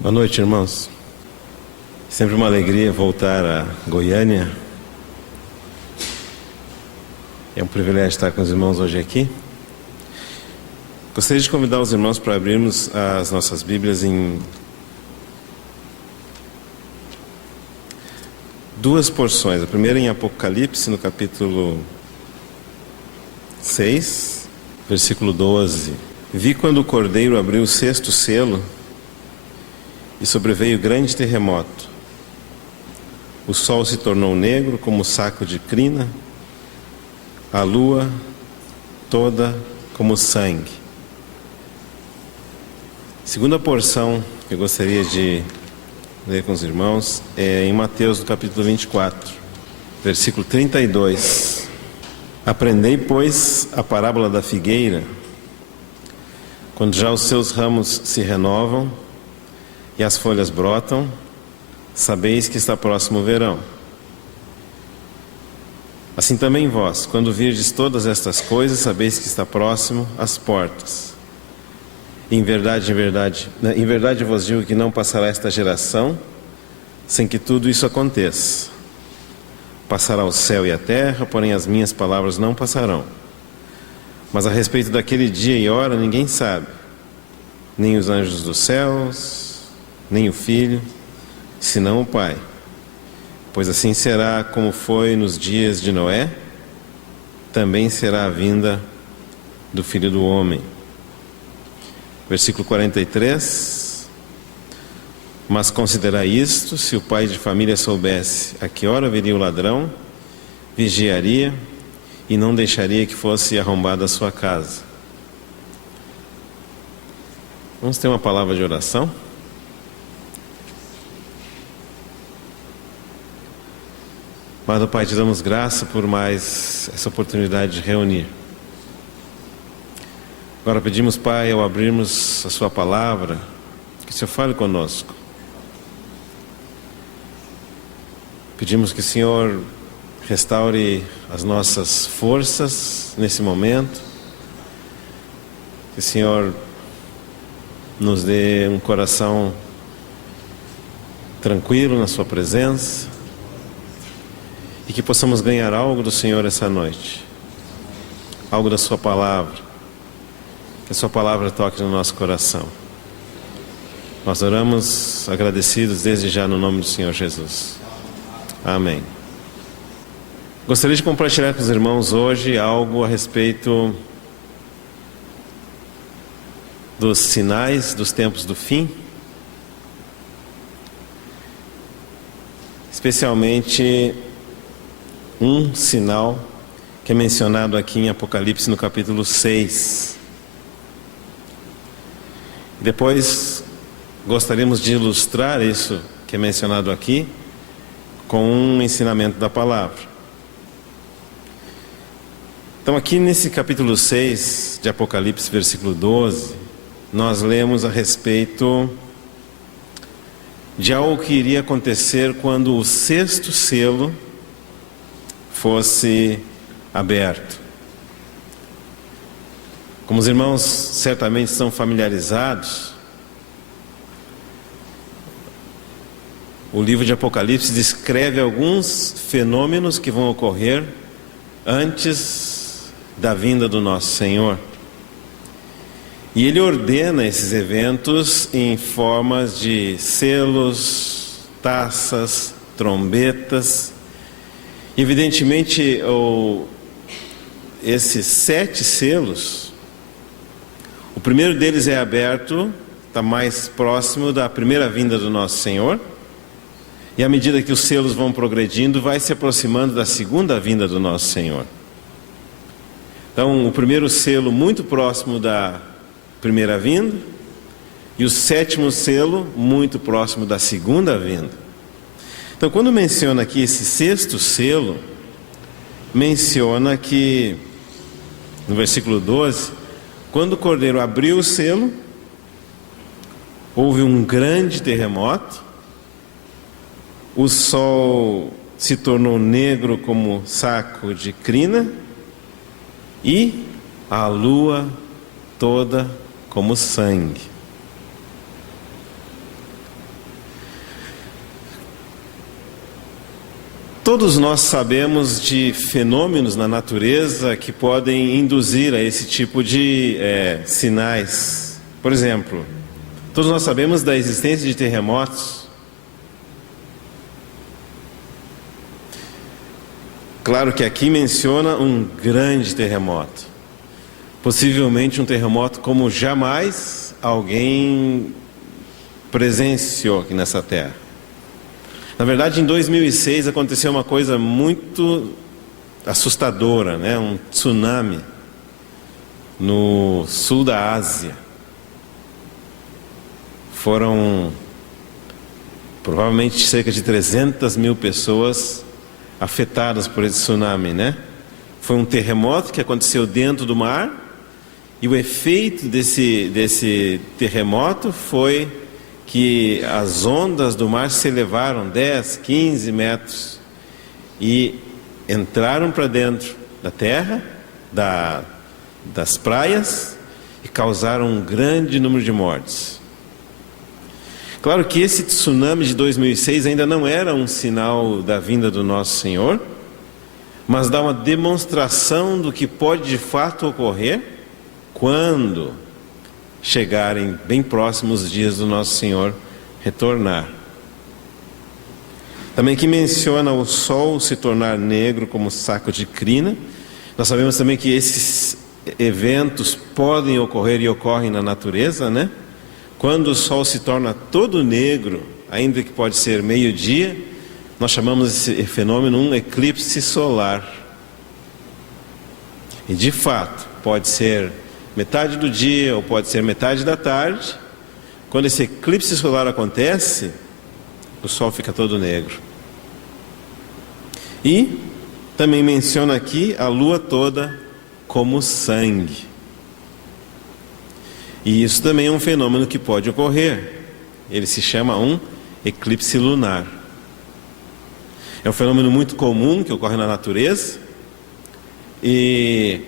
Boa noite, irmãos. Sempre uma alegria voltar a Goiânia. É um privilégio estar com os irmãos hoje aqui. Gostaria de convidar os irmãos para abrirmos as nossas Bíblias em duas porções. A primeira em Apocalipse, no capítulo 6, versículo 12. Vi quando o Cordeiro abriu o sexto selo e sobreveio grande terremoto. O sol se tornou negro como saco de crina, a lua toda como sangue. Segunda porção que eu gostaria de ler com os irmãos é em Mateus, no capítulo 24, versículo 32. Aprendei, pois, a parábola da figueira. Quando já os seus ramos se renovam e as folhas brotam, sabeis que está próximo o verão. Assim também vós, quando virdes todas estas coisas, sabeis que está próximo às portas. Em verdade vos digo que não passará esta geração sem que tudo isso aconteça. Passará o céu e a terra, porém as minhas palavras não passarão. Mas a respeito daquele dia e hora ninguém sabe, nem os anjos dos céus, nem o Filho, senão o Pai. Pois assim será como foi nos dias de Noé, também será a vinda do Filho do Homem. Versículo 43. Mas considerai isto: se o pai de família soubesse a que hora viria o ladrão, vigiaria e não deixaria que fosse arrombada a sua casa. Vamos ter uma palavra de oração? Amado Pai, te damos graça por mais essa oportunidade de reunir. Agora pedimos, Pai, ao abrirmos a Sua palavra, que o Senhor fale conosco. Pedimos que o Senhor restaure as nossas forças nesse momento, que o Senhor nos dê um coração tranquilo na Sua presença e que possamos ganhar algo do Senhor essa noite, algo da Sua palavra. Que a Sua palavra toque no nosso coração. Nós oramos agradecidos desde já no nome do Senhor Jesus. Amém. Gostaria de compartilhar com os irmãos hoje algo a respeito dos sinais dos tempos do fim. Especialmente um sinal que é mencionado aqui em Apocalipse no capítulo 6. Depois gostaríamos de ilustrar isso que é mencionado aqui com um ensinamento da palavra. Então aqui nesse capítulo 6 de Apocalipse, versículo 12, nós lemos a respeito de algo que iria acontecer quando o sexto selo fosse aberto. Como os irmãos certamente estão familiarizados, o livro de Apocalipse descreve alguns fenômenos que vão ocorrer antes da vinda do nosso Senhor. E ele ordena esses eventos em formas de selos, taças, trombetas. Evidentemente, esses 7 selos, o primeiro deles é aberto, está mais próximo da primeira vinda do nosso Senhor. E à medida que os selos vão progredindo, vai se aproximando da segunda vinda do nosso Senhor. Então, o primeiro selo muito próximo da primeira vinda, e o 7º selo muito próximo da segunda vinda. Então, quando menciona aqui esse 6º selo, menciona que, no versículo 12, quando o Cordeiro abriu o selo, houve um grande terremoto, o sol se tornou negro como saco de crina e a lua toda como sangue. Todos nós sabemos de fenômenos na natureza que podem induzir a esse tipo de sinais. Por exemplo, todos nós sabemos da existência de terremotos. Claro que aqui menciona um grande terremoto. Possivelmente um terremoto como jamais alguém presenciou aqui nessa terra. Na verdade, em 2006 aconteceu uma coisa muito assustadora, né? Um tsunami no sul da Ásia. Foram provavelmente cerca de 300 mil pessoas afetadas por esse tsunami, né? Foi um terremoto que aconteceu dentro do mar, e o efeito desse terremoto foi que as ondas do mar se elevaram 10, 15 metros e entraram para dentro da terra, das praias, e causaram um grande número de mortes. Claro que esse tsunami de 2006 ainda não era um sinal da vinda do nosso Senhor, mas dá uma demonstração do que pode de fato ocorrer quando chegarem bem próximos os dias do nosso Senhor retornar. Também aqui menciona o sol se tornar negro como saco de crina. Nós sabemos também que esses eventos podem ocorrer e ocorrem na natureza, né? Quando o sol se torna todo negro, ainda que pode ser meio-dia, nós chamamos esse fenômeno um eclipse solar. E de fato, pode ser metade do dia ou pode ser metade da tarde. Quando esse eclipse solar acontece, o sol fica todo negro. E também menciona aqui a lua toda como sangue. E isso também é um fenômeno que pode ocorrer. Ele se chama um eclipse lunar. É um fenômeno muito comum que ocorre na natureza. E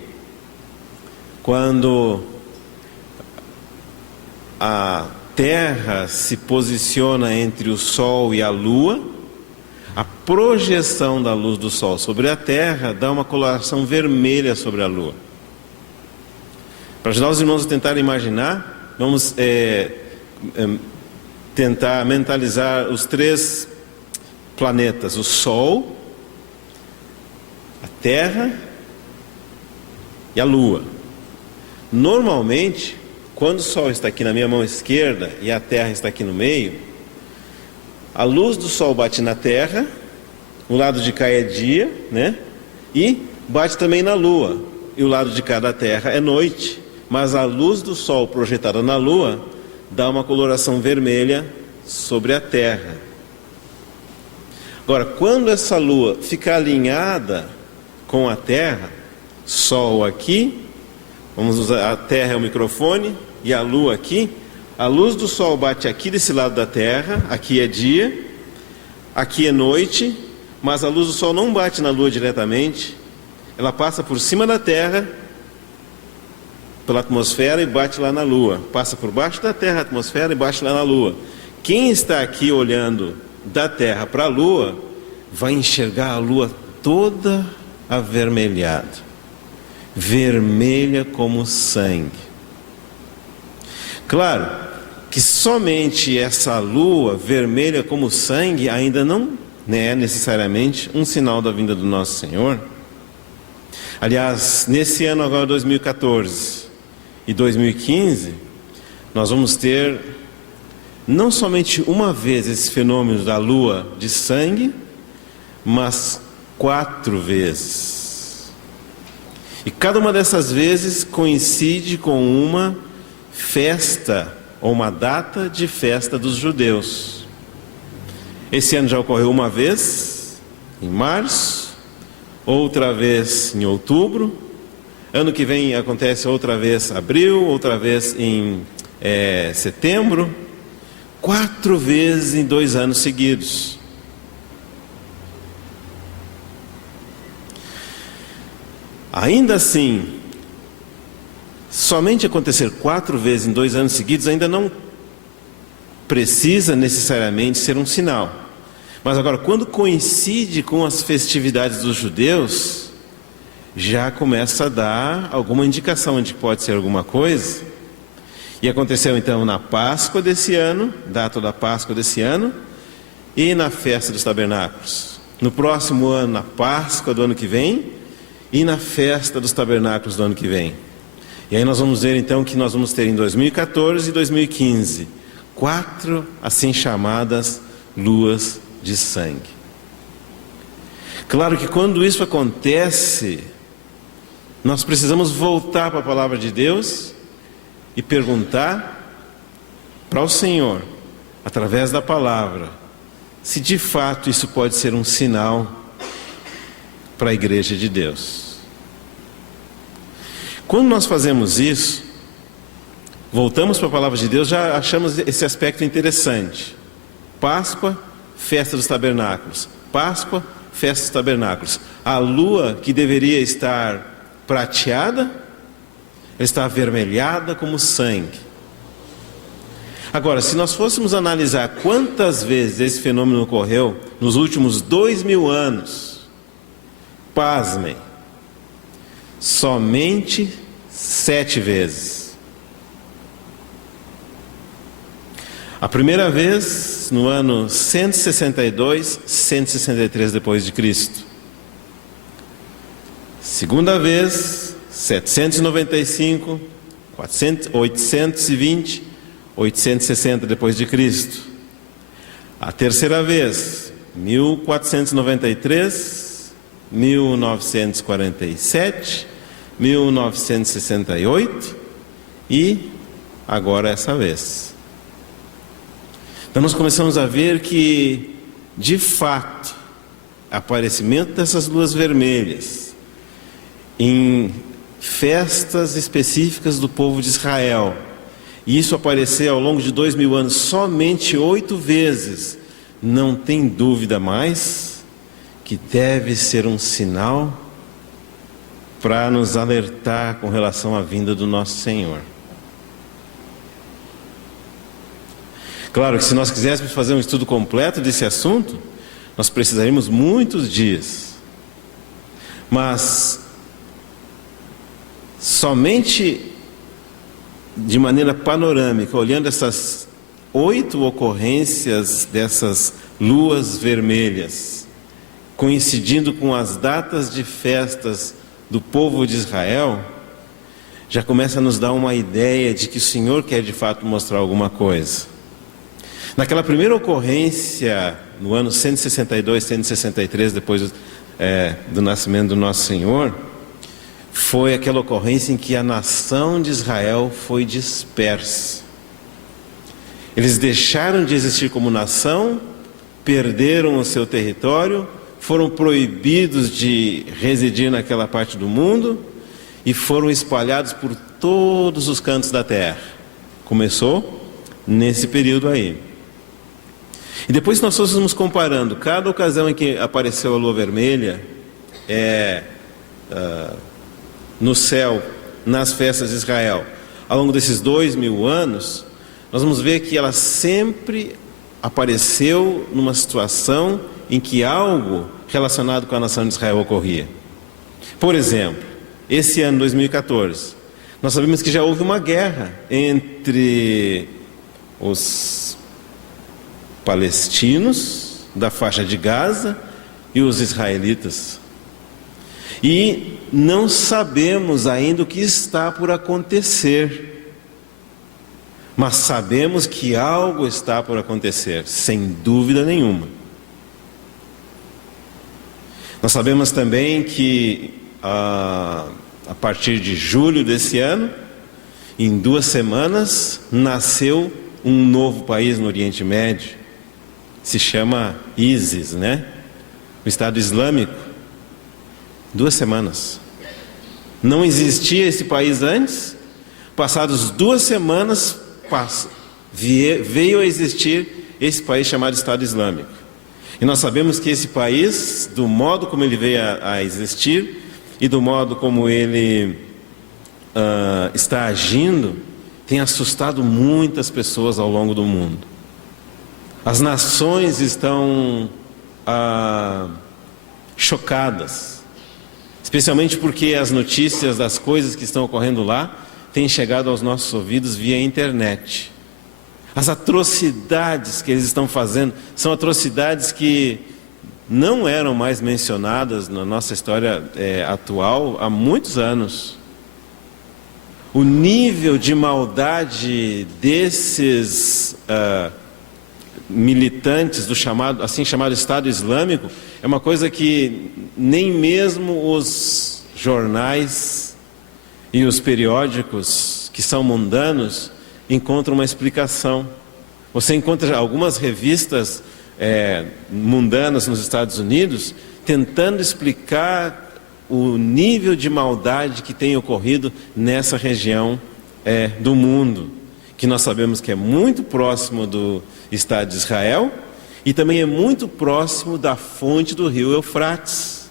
quando a Terra se posiciona entre o Sol e a Lua, a projeção da luz do Sol sobre a Terra dá uma coloração vermelha sobre a Lua. Para ajudar os irmãos a tentar imaginar, vamos tentar mentalizar os três planetas: o Sol, a Terra e a Lua. Normalmente, quando o Sol está aqui na minha mão esquerda e a Terra está aqui no meio, a luz do Sol bate na Terra, o lado de cá é dia, né? E bate também na Lua, e o lado de cá da Terra é noite. Mas a luz do Sol projetada na Lua dá uma coloração vermelha sobre a Terra. Agora, quando essa Lua fica alinhada com a Terra, Sol aqui, vamos usar, a Terra é o microfone e a Lua aqui, a luz do Sol bate aqui desse lado da Terra, aqui é dia, aqui é noite, mas a luz do Sol não bate na Lua diretamente, ela passa por cima da Terra, pela atmosfera e bate lá na Lua, passa por baixo da Terra, a atmosfera, e bate lá na Lua. Quem está aqui olhando da Terra para a Lua vai enxergar a Lua toda avermelhada, vermelha como sangue. Claro que somente essa Lua vermelha como sangue ainda não é necessariamente um sinal da vinda do nosso Senhor. Aliás, nesse ano agora 2014 e 2015, nós vamos ter não somente uma vez esse fenômeno da lua de sangue, mas 4 vezes. E cada uma dessas vezes coincide com uma festa ou uma data de festa dos judeus. Esse ano já ocorreu uma vez, em março, outra vez em outubro. Ano que vem acontece outra vez em abril, outra vez em setembro. 4 vezes em 2 anos seguidos. Ainda assim, somente acontecer 4 vezes em 2 anos seguidos ainda não precisa necessariamente ser um sinal. Mas agora, quando coincide com as festividades dos judeus, já começa a dar alguma indicação de que pode ser alguma coisa. E aconteceu então na Páscoa desse ano, data da Páscoa desse ano, e na festa dos tabernáculos. No próximo ano, na Páscoa do ano que vem, e na festa dos tabernáculos do ano que vem. E aí nós vamos ver então que nós vamos ter em 2014 e 2015, 4 assim chamadas luas de sangue. Claro que quando isso acontece, nós precisamos voltar para a palavra de Deus e perguntar para o Senhor, através da palavra, se de fato isso pode ser um sinal para a igreja de Deus. Quando nós fazemos isso, voltamos para a palavra de Deus, já achamos esse aspecto interessante. Páscoa, festa dos tabernáculos. Páscoa, festa dos tabernáculos. A lua que deveria estar prateada, está avermelhada como sangue. Agora, se nós fôssemos analisar quantas vezes esse fenômeno ocorreu nos últimos 2000 anos, pasmem, somente 7 vezes. A primeira vez no ano 162, 163 depois de Cristo. Segunda vez 795, 820, 860 depois de Cristo. A terceira vez 1493, 1947, 1968 e agora essa vez. Então nós começamos a ver que, de fato, o aparecimento dessas luas vermelhas em festas específicas do povo de Israel, e isso aparecer ao longo de 2000 anos somente 8 vezes, não tem dúvida mais que deve ser um sinal para nos alertar com relação à vinda do nosso Senhor. Claro que se nós quiséssemos fazer um estudo completo desse assunto, nós precisaríamos muitos dias. Mas somente de maneira panorâmica, olhando essas 8 ocorrências dessas luas vermelhas, coincidindo com as datas de festas do povo de Israel, já começa a nos dar uma ideia de que o Senhor quer de fato mostrar alguma coisa. Naquela primeira ocorrência, no ano 162, 163, depois do nascimento do nosso Senhor, foi aquela ocorrência em que a nação de Israel foi dispersa. Eles deixaram de existir como nação, perderam o seu território, foram proibidos de residir naquela parte do mundo e foram espalhados por todos os cantos da terra. Começou nesse período aí. E depois nós fôssemos comparando cada ocasião em que apareceu a lua vermelha, no céu, nas festas de Israel, ao longo desses 2000 anos, nós vamos ver que ela sempre apareceu numa situação em que algo relacionado com a nação de Israel ocorria. Por exemplo, esse ano 2014, nós sabemos que já houve uma guerra entre os palestinos da faixa de Gaza e os israelitas. E não sabemos ainda o que está por acontecer, mas sabemos que algo está por acontecer, sem dúvida nenhuma. Nós sabemos também que a partir de julho desse ano, em 2 semanas, nasceu um novo país no Oriente Médio, se chama ISIS, o Estado Islâmico. 2 semanas. Não existia esse país antes. Passados 2 semanas, veio a existir esse país chamado Estado Islâmico. E nós sabemos que esse país, do modo como ele veio a existir e do modo como ele está agindo, tem assustado muitas pessoas ao longo do mundo. As nações estão chocadas, especialmente porque as notícias das coisas que estão ocorrendo lá têm chegado aos nossos ouvidos via internet. As atrocidades que eles estão fazendo são atrocidades que não eram mais mencionadas na nossa história atual há muitos anos. O nível de maldade desses militantes do assim chamado Estado Islâmico é uma coisa que nem mesmo os jornais e os periódicos que são mundanos encontram uma explicação. Você encontra algumas revistas mundanas nos Estados Unidos tentando explicar o nível de maldade que tem ocorrido nessa região do mundo, que nós sabemos que é muito próximo do Estado de Israel e também é muito próximo da fonte do rio Eufrates.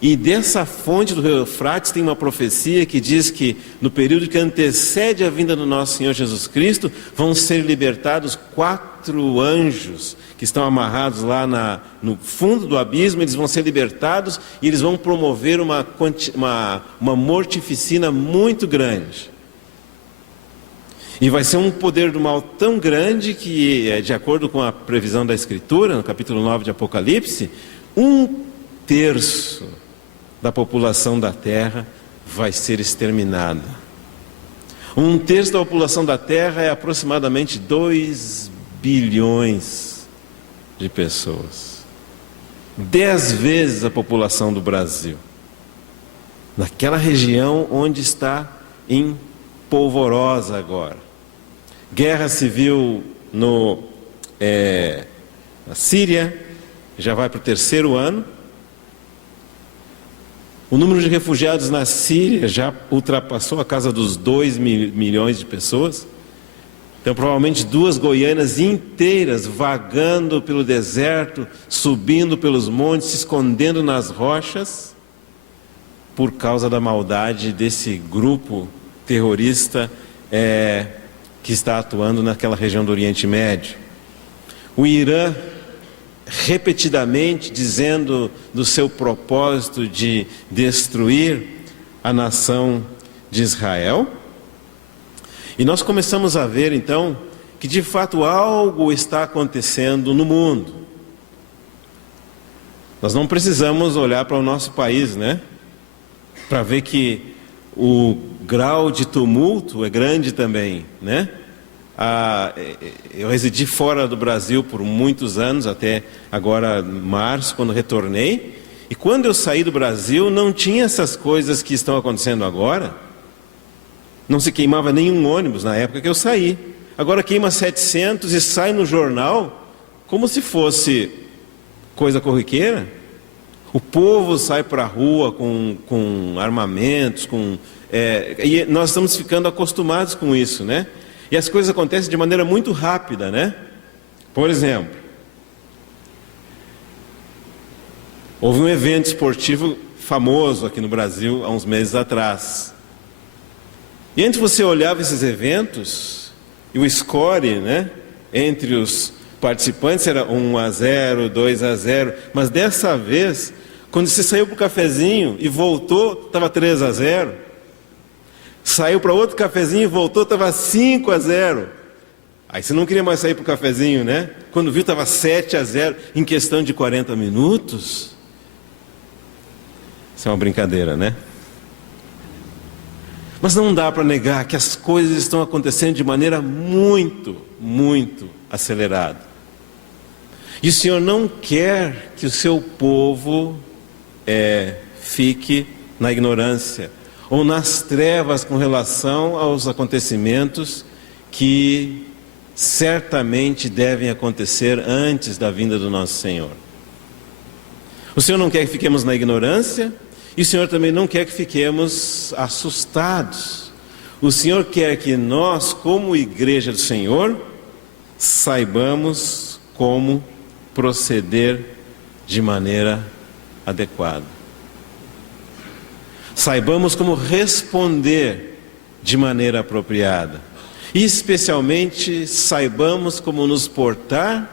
E dessa fonte do rio Eufrates tem uma profecia que diz que no período que antecede a vinda do nosso Senhor Jesus Cristo, vão ser libertados 4 anjos que estão amarrados lá no fundo do abismo. Eles vão ser libertados e eles vão promover uma mortificina muito grande. E vai ser um poder do mal tão grande que, de acordo com a previsão da Escritura, no capítulo 9 de Apocalipse, 1/3 da população da Terra vai ser exterminada. 1/3 da população da Terra é aproximadamente 2 bilhões de pessoas. 10 vezes a população do Brasil. Naquela região onde está em polvorosa agora. Guerra civil na Síria, já vai para o 3º ano. O número de refugiados na Síria já ultrapassou a casa dos 2 milhões de pessoas. Então, provavelmente 2 Goiânias inteiras vagando pelo deserto, subindo pelos montes, se escondendo nas rochas, por causa da maldade desse grupo terrorista que está atuando naquela região do Oriente Médio. O Irã, repetidamente dizendo do seu propósito de destruir a nação de Israel. E nós começamos a ver então que de fato algo está acontecendo no mundo. Nós não precisamos olhar para o nosso país, né? Para ver que o grau de tumulto é grande também, né? Eu residi fora do Brasil por muitos anos, até agora março, quando retornei. E quando eu saí do Brasil, não tinha essas coisas que estão acontecendo agora. Não se queimava nenhum ônibus na época que eu saí. Agora queima 700 e sai no jornal como se fosse coisa corriqueira. O povo sai para a rua com armamentos, e nós estamos ficando acostumados com isso, né? E as coisas acontecem de maneira muito rápida, né? Por exemplo, houve um evento esportivo famoso aqui no Brasil há uns meses atrás. E antes você olhava esses eventos, e o score, né, entre os participantes era 1-0, 2-0, mas dessa vez, quando você saiu para o cafezinho e voltou, estava 3-0. Saiu para outro cafezinho e voltou, estava 5-0. Aí você não queria mais sair para o cafezinho, né? Quando viu, estava 7-0 em questão de 40 minutos. Isso é uma brincadeira, né? Mas não dá para negar que as coisas estão acontecendo de maneira muito, muito acelerada. E o Senhor não quer que o seu povo fique na ignorância ou nas trevas com relação aos acontecimentos que certamente devem acontecer antes da vinda do nosso Senhor. O Senhor não quer que fiquemos na ignorância, e o Senhor também não quer que fiquemos assustados. O Senhor quer que nós, como igreja do Senhor, saibamos como proceder de maneira adequada. Saibamos como responder de maneira apropriada. E especialmente saibamos como nos portar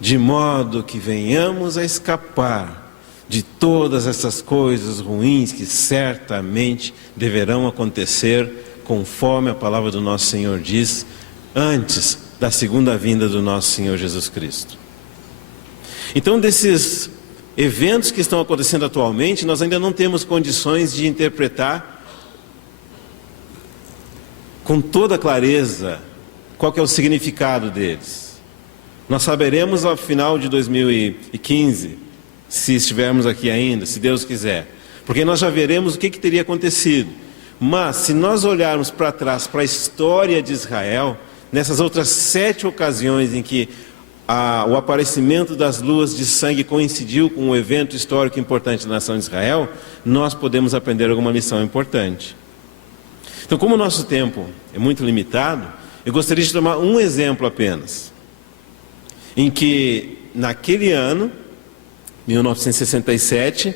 de modo que venhamos a escapar de todas essas coisas ruins que certamente deverão acontecer, conforme a palavra do nosso Senhor diz, antes da segunda vinda do nosso Senhor Jesus Cristo. Então, desses eventos que estão acontecendo atualmente, nós ainda não temos condições de interpretar com toda clareza qual que é o significado deles. Nós saberemos ao final de 2015, se estivermos aqui ainda, se Deus quiser, porque nós já veremos o que teria acontecido. Mas se nós olharmos para trás, para a história de Israel, nessas outras 7 ocasiões em que o aparecimento das luas de sangue coincidiu com um evento histórico importante da nação de Israel, nós podemos aprender alguma lição importante. Então, como o nosso tempo é muito limitado, eu gostaria de tomar um exemplo apenas, em que naquele ano, 1967,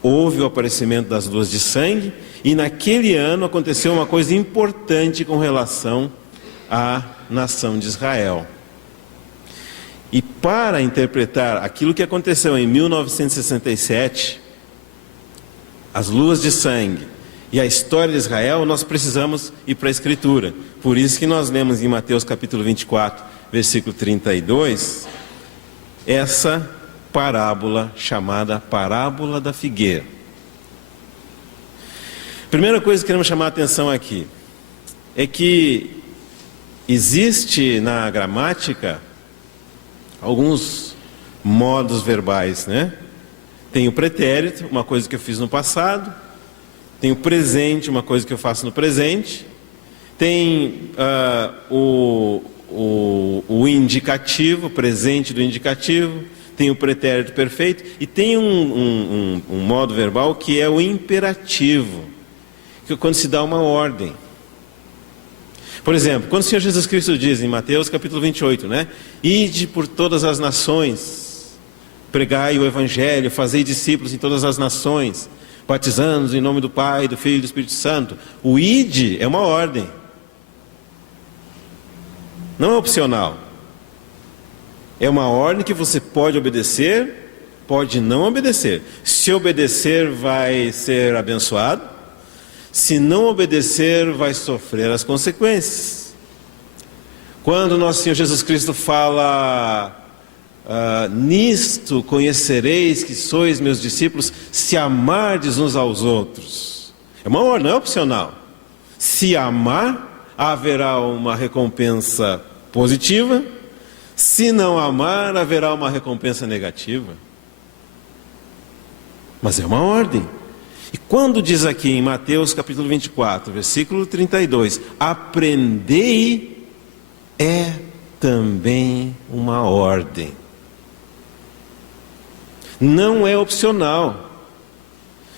houve o aparecimento das luas de sangue, e naquele ano aconteceu uma coisa importante com relação à nação de Israel. E para interpretar aquilo que aconteceu em 1967, as luas de sangue e a história de Israel, nós precisamos ir para a Escritura. Por isso que nós lemos em Mateus capítulo 24, versículo 32, essa parábola chamada parábola da figueira. Primeira coisa que queremos chamar a atenção aqui é que existe na gramática alguns modos verbais, né? Tem o pretérito, uma coisa que eu fiz no passado. Tem o presente, uma coisa que eu faço no presente. Tem o indicativo, presente do indicativo. Tem o pretérito perfeito. E tem um modo verbal que é o imperativo, que é quando se dá uma ordem. Por exemplo, quando o Senhor Jesus Cristo diz em Mateus capítulo 28, né? Ide por todas as nações, pregai o Evangelho, fazei discípulos em todas as nações, batizando-os em nome do Pai, do Filho e do Espírito Santo. O ide é uma ordem, não é opcional. É uma ordem que você pode obedecer, pode não obedecer. Se obedecer, vai ser abençoado. Se não obedecer, vai sofrer as consequências. Quando nosso Senhor Jesus Cristo fala, nisto conhecereis que sois meus discípulos, se amardes uns aos outros. É uma ordem, não é opcional. Se amar, haverá uma recompensa positiva. Se não amar, haverá uma recompensa negativa. Mas é uma ordem. E quando diz aqui em Mateus capítulo 24, versículo 32, aprendei, é também uma ordem. Não é opcional.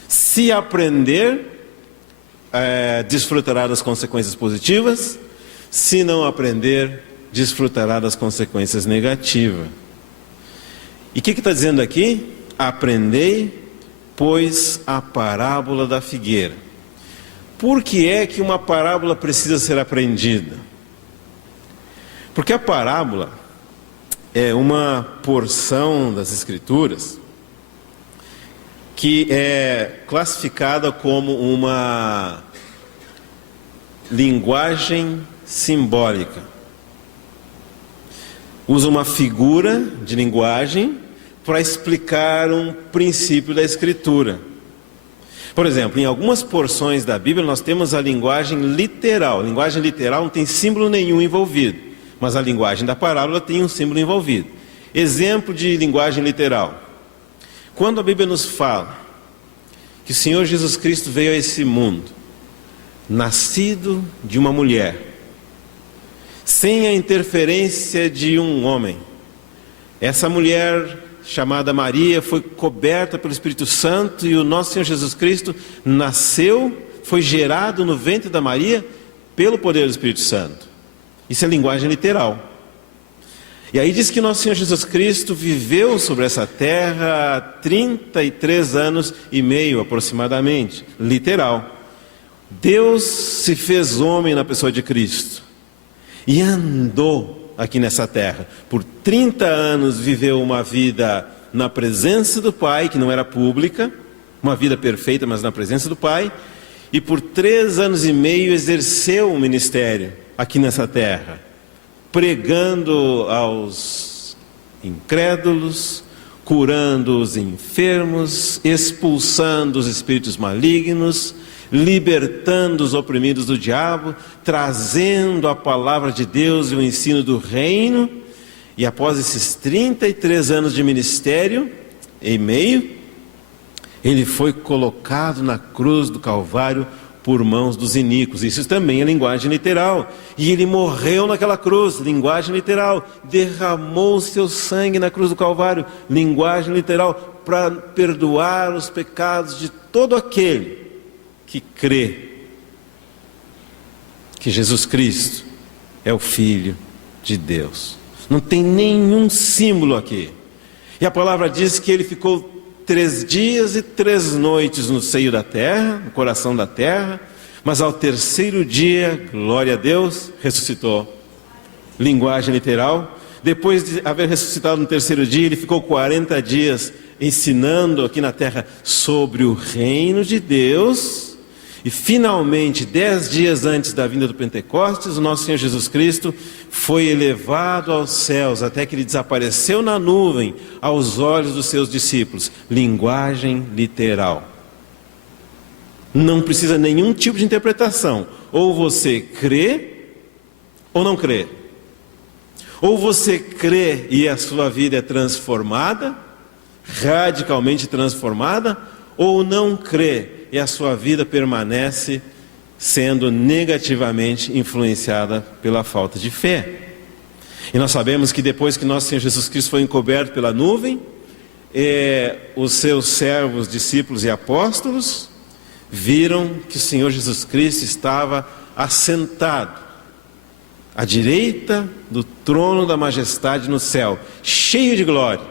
Se aprender, desfrutará das consequências positivas. Se não aprender, desfrutará das consequências negativas. E o que está dizendo aqui? Aprendei, pois, a parábola da figueira. Por que é que uma parábola precisa ser aprendida? Porque a parábola é uma porção das Escrituras que é classificada como uma linguagem simbólica. Usa uma figura de linguagem para explicar um princípio da Escritura. Por exemplo, em algumas porções da Bíblia nós temos a linguagem literal. A linguagem literal não tem símbolo nenhum envolvido, mas a linguagem da parábola tem um símbolo envolvido. Exemplo de linguagem literal. Quando a Bíblia nos fala que o Senhor Jesus Cristo veio a esse mundo, nascido de uma mulher, sem a interferência de um homem, essa mulher chamada Maria foi coberta pelo Espírito Santo e o nosso Senhor Jesus Cristo nasceu, foi gerado no ventre da Maria pelo poder do Espírito Santo. Isso é linguagem literal. E aí diz que nosso Senhor Jesus Cristo viveu sobre essa terra há 33 anos e meio aproximadamente, literal. Deus se fez homem na pessoa de Cristo e andou aqui nessa terra. Por 30 anos viveu uma vida na presença do Pai, que não era pública, uma vida perfeita, mas na presença do Pai. E por 3 anos e meio exerceu o ministério aqui nessa terra, pregando aos incrédulos, curando os enfermos, expulsando os espíritos malignos, libertando os oprimidos do diabo, trazendo a palavra de Deus e o ensino do reino. E após esses 33 anos de ministério e meio, ele foi colocado na cruz do Calvário por mãos dos iníquos. Isso também é linguagem literal. E ele morreu naquela cruz, linguagem literal. Derramou o seu sangue na cruz do Calvário, linguagem literal, para perdoar os pecados de todo aquele que crê que Jesus Cristo é o Filho de Deus. Não tem nenhum símbolo aqui. E a palavra diz que ele ficou 3 dias e 3 noites no seio da terra, no coração da terra, mas ao 3º dia, glória a Deus, ressuscitou. Linguagem literal. Depois de haver ressuscitado no 3º dia, ele ficou 40 dias ensinando aqui na terra sobre o reino de Deus. E finalmente, 10 dias antes da vinda do Pentecostes, o nosso Senhor Jesus Cristo foi elevado aos céus, até que ele desapareceu na nuvem aos olhos dos seus discípulos. Linguagem literal. Não precisa nenhum tipo de interpretação. Ou você crê, ou não crê. Ou você crê e a sua vida é transformada, radicalmente transformada, ou não crê e a sua vida permanece sendo negativamente influenciada pela falta de fé. E nós sabemos que depois que nosso Senhor Jesus Cristo foi encoberto pela nuvem, os seus servos, discípulos e apóstolos viram que o Senhor Jesus Cristo estava assentado à direita do trono da majestade no céu, cheio de glória,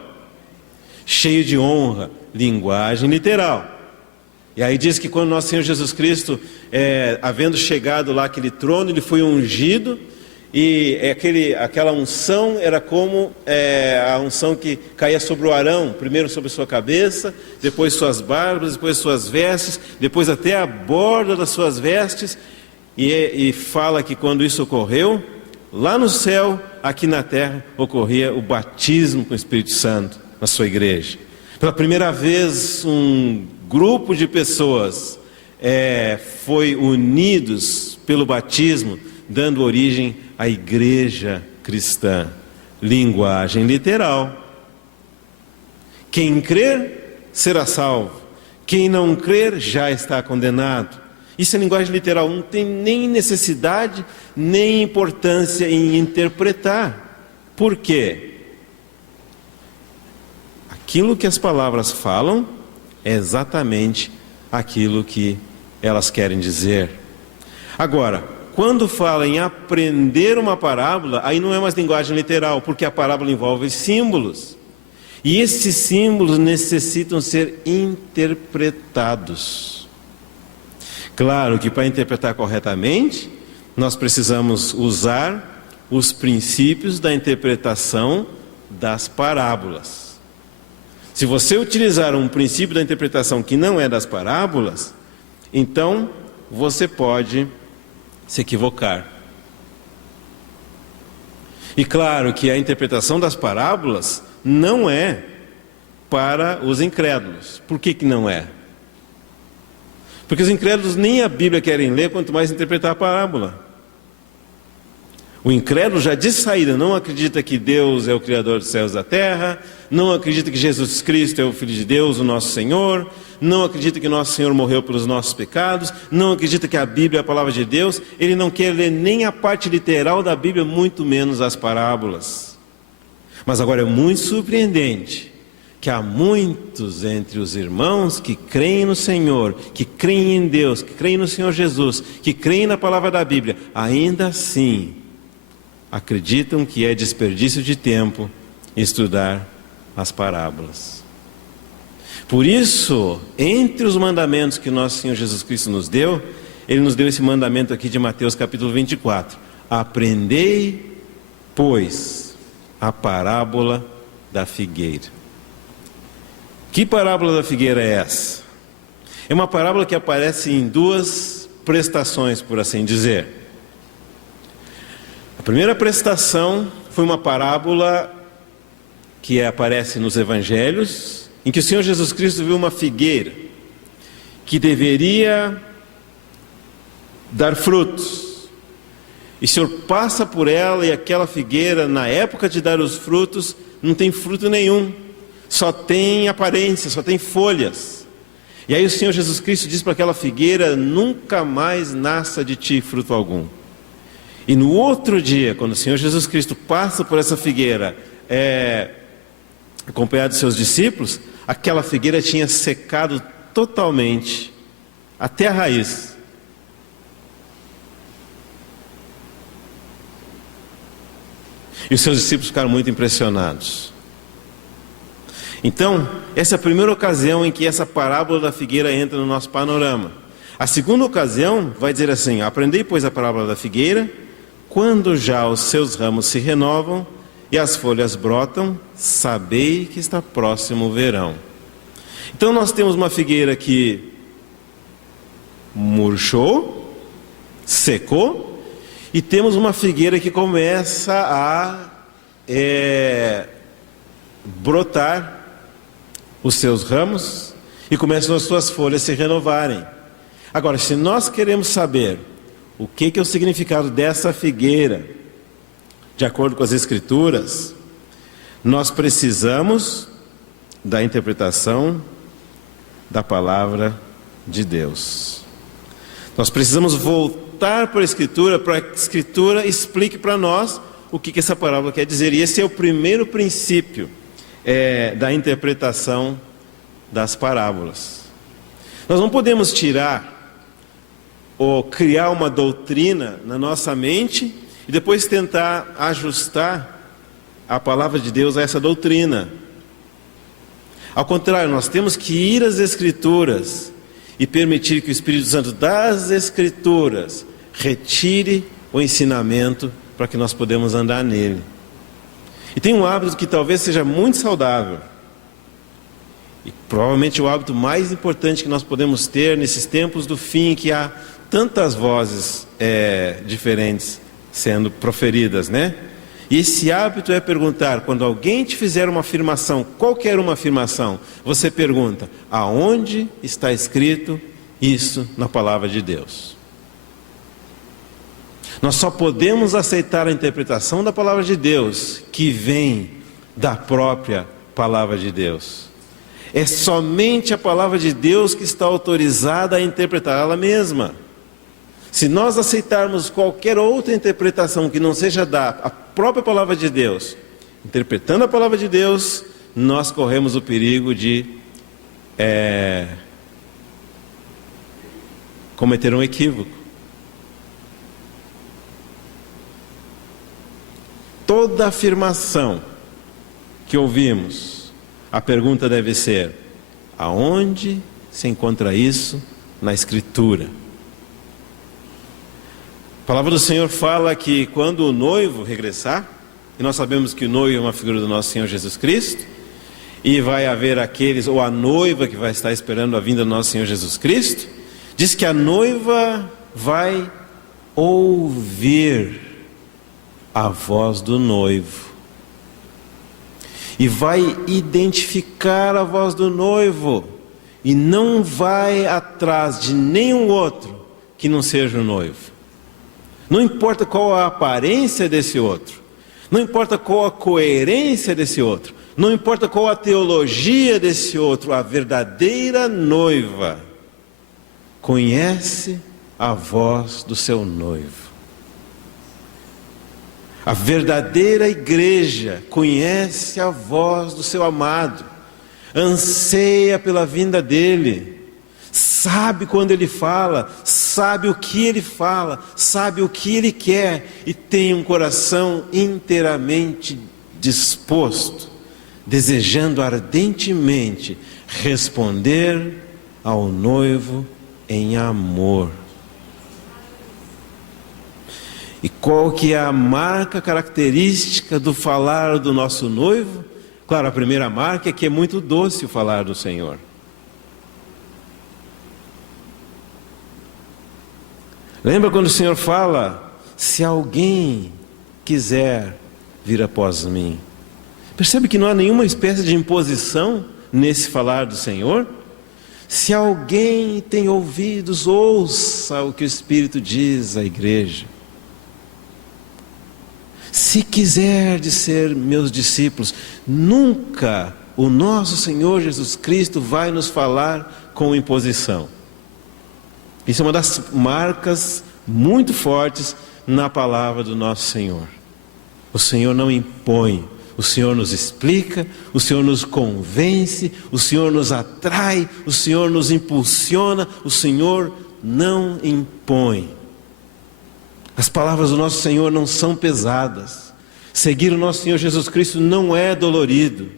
cheio de honra, linguagem literal. E aí diz que quando nosso Senhor Jesus Cristo, havendo chegado lá aquele trono, ele foi ungido, e aquela unção era como a unção que caía sobre o Arão, primeiro sobre sua cabeça, depois suas barbas, depois suas vestes, depois até a borda das suas vestes, e fala que quando isso ocorreu, lá no céu, aqui na terra, ocorria o batismo com o Espírito Santo na sua igreja. Pela primeira vez, um grupo de pessoas foi unidos pelo batismo, dando origem à igreja cristã. Linguagem literal. Quem crer será salvo. Quem não crer já está condenado. Isso é linguagem literal. Não tem nem necessidade, nem importância em interpretar. Por quê? Aquilo que as palavras falam é exatamente aquilo que elas querem dizer. Agora, quando fala em aprender uma parábola, aí não é mais linguagem literal, porque a parábola envolve símbolos. E esses símbolos necessitam ser interpretados. Claro que para interpretar corretamente, nós precisamos usar os princípios da interpretação das parábolas. Se você utilizar um princípio da interpretação que não é das parábolas, então você pode se equivocar. E claro que a interpretação das parábolas não é para os incrédulos. Por que não é? Porque os incrédulos nem a Bíblia querem ler, quanto mais interpretar a parábola. O incrédulo já de saída não acredita que Deus é o Criador dos céus e da terra, não acredita que Jesus Cristo é o Filho de Deus, o nosso Senhor, não acredita que nosso Senhor morreu pelos nossos pecados, não acredita que a Bíblia é a palavra de Deus, ele não quer ler nem a parte literal da Bíblia, muito menos as parábolas. Mas agora é muito surpreendente que há muitos entre os irmãos que creem no Senhor, que creem em Deus, que creem no Senhor Jesus, que creem na palavra da Bíblia, ainda assim acreditam que é desperdício de tempo estudar as parábolas. Por isso, entre os mandamentos que nosso Senhor Jesus Cristo nos deu, Ele nos deu esse mandamento aqui de Mateus capítulo 24. Aprendei, pois, a parábola da figueira. Que parábola da figueira é essa? É uma parábola que aparece em duas prestações, por assim dizer. A primeira prestação foi uma parábola que aparece nos evangelhos, em que o Senhor Jesus Cristo viu uma figueira que deveria dar frutos. E o Senhor passa por ela e aquela figueira, na época de dar os frutos, não tem fruto nenhum. Só tem aparência, só tem folhas. E aí o Senhor Jesus Cristo diz para aquela figueira: nunca mais nasça de ti fruto algum. E no outro dia, quando o Senhor Jesus Cristo passa por essa figueira, acompanhado de seus discípulos, aquela figueira tinha secado totalmente, até a raiz. E os seus discípulos ficaram muito impressionados. Então, essa é a primeira ocasião em que essa parábola da figueira entra no nosso panorama. A segunda ocasião vai dizer assim: aprendei, pois, a parábola da figueira, quando já os seus ramos se renovam e as folhas brotam, sabei que está próximo o verão. Então nós temos uma figueira que murchou, secou, e temos uma figueira que começa a brotar os seus ramos e começam as suas folhas a se renovarem. Agora, se nós queremos saber o que é o significado dessa figueira, de acordo com as Escrituras, nós precisamos da interpretação da palavra de Deus. Nós precisamos voltar para a Escritura explique para nós o que essa parábola quer dizer. E esse é o primeiro princípio da interpretação das parábolas. Nós não podemos tirar ou criar uma doutrina na nossa mente e depois tentar ajustar a palavra de Deus a essa doutrina. Ao contrário, nós temos que ir às Escrituras e permitir que o Espírito Santo das Escrituras retire o ensinamento para que nós podemos andar nele. E tem um hábito que talvez seja muito saudável, e provavelmente o hábito mais importante que nós podemos ter nesses tempos do fim, que há tantas vozes diferentes sendo proferidas, né? E esse hábito é perguntar, quando alguém te fizer uma afirmação, qualquer uma afirmação, você pergunta: aonde está escrito isso na palavra de Deus? Nós só podemos aceitar a interpretação da palavra de Deus que vem da própria palavra de Deus. É somente a palavra de Deus que está autorizada a interpretar ela mesma. Se nós aceitarmos qualquer outra interpretação que não seja da própria palavra de Deus, interpretando a palavra de Deus, nós corremos o perigo de cometer um equívoco. Toda afirmação que ouvimos, a pergunta deve ser: aonde se encontra isso na Escritura? A palavra do Senhor fala que quando o noivo regressar, e nós sabemos que o noivo é uma figura do nosso Senhor Jesus Cristo, e vai haver aqueles, ou a noiva que vai estar esperando a vinda do nosso Senhor Jesus Cristo, diz que a noiva vai ouvir a voz do noivo, e vai identificar a voz do noivo, e não vai atrás de nenhum outro que não seja o noivo. Não importa qual a aparência desse outro, não importa qual a coerência desse outro, não importa qual a teologia desse outro, a verdadeira noiva conhece a voz do seu noivo. A verdadeira igreja conhece a voz do seu amado, anseia pela vinda dele, sabe quando ele fala, sabe o que ele fala, sabe o que ele quer e tem um coração inteiramente disposto, desejando ardentemente responder ao noivo em amor. E qual que é a marca característica do falar do nosso noivo? Claro, a primeira marca é que é muito doce o falar do Senhor. Lembra quando o Senhor fala: se alguém quiser vir após mim? Percebe que não há nenhuma espécie de imposição nesse falar do Senhor? Se alguém tem ouvidos, ouça o que o Espírito diz à igreja. Se quiserdes ser meus discípulos, nunca o nosso Senhor Jesus Cristo vai nos falar com imposição. Isso é uma das marcas muito fortes na palavra do nosso Senhor. O Senhor não impõe, o Senhor nos explica, o Senhor nos convence, o Senhor nos atrai, o Senhor nos impulsiona, o Senhor não impõe. As palavras do nosso Senhor não são pesadas. Seguir o nosso Senhor Jesus Cristo não é dolorido.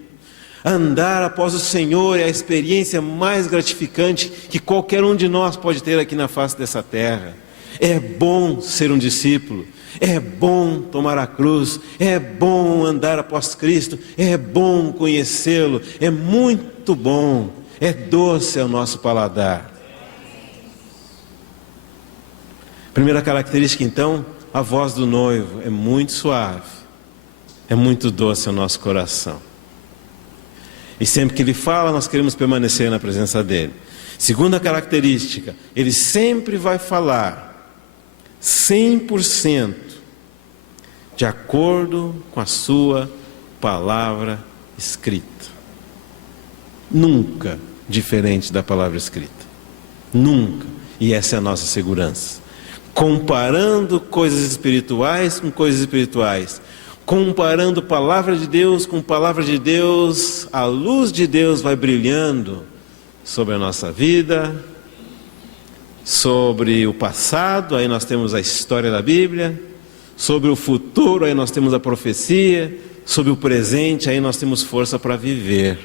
Andar após o Senhor é a experiência mais gratificante que qualquer um de nós pode ter aqui na face dessa terra. É bom ser um discípulo, é bom tomar a cruz, é bom andar após Cristo, é bom conhecê-lo, é muito bom, é doce ao nosso paladar. Primeira característica, então, a voz do noivo é muito suave, é muito doce ao nosso coração. E sempre que ele fala, nós queremos permanecer na presença dele. Segunda característica, ele sempre vai falar 100% de acordo com a sua palavra escrita. Nunca diferente da palavra escrita. Nunca. E essa é a nossa segurança. Comparando coisas espirituais com coisas espirituais. Comparando palavra de Deus com palavra de Deus, a luz de Deus vai brilhando sobre a nossa vida, sobre o passado, aí nós temos a história da Bíblia, sobre o futuro, aí nós temos a profecia, sobre o presente, aí nós temos força para viver.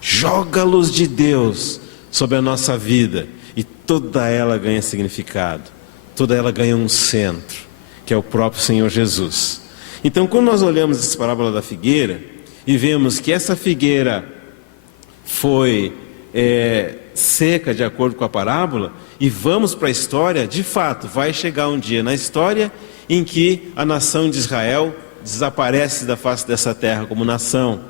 Joga a luz de Deus sobre a nossa vida e toda ela ganha significado, toda ela ganha um centro, que é o próprio Senhor Jesus. Então, quando nós olhamos essa parábola da figueira e vemos que essa figueira foi seca de acordo com a parábola, e vamos para a história, de fato, vai chegar um dia na história em que a nação de Israel desaparece da face dessa terra como nação.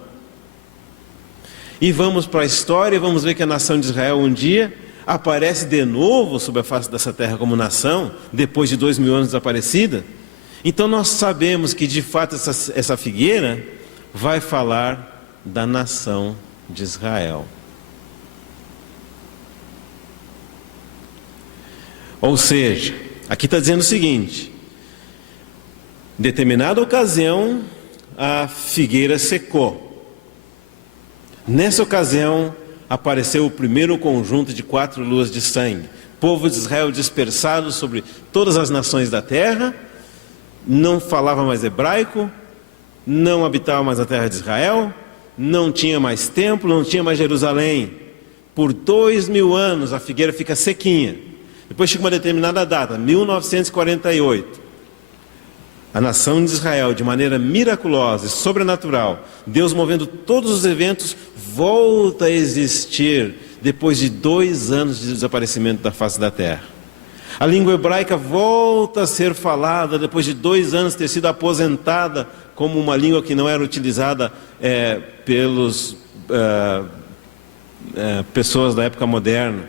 E vamos para a história e vamos ver que a nação de Israel um dia aparece de novo sobre a face dessa terra como nação, depois de 2000 anos desaparecida. Então nós sabemos que de fato essa figueira vai falar da nação de Israel. Ou seja, aqui está dizendo o seguinte: em determinada ocasião a figueira secou. Nessa ocasião apareceu o primeiro conjunto de 4 luas de sangue. Povo de Israel dispersado sobre todas as nações da terra, não falava mais hebraico, não habitava mais a terra de Israel, não tinha mais templo, não tinha mais Jerusalém. Por 2000 anos a figueira fica sequinha. Depois chega uma determinada data, 1948. A nação de Israel, de maneira miraculosa e sobrenatural, Deus movendo todos os eventos, volta a existir depois de 2 anos de desaparecimento da face da terra. A língua hebraica volta a ser falada depois de 2 anos ter sido aposentada como uma língua que não era utilizada pelos pessoas da época moderna.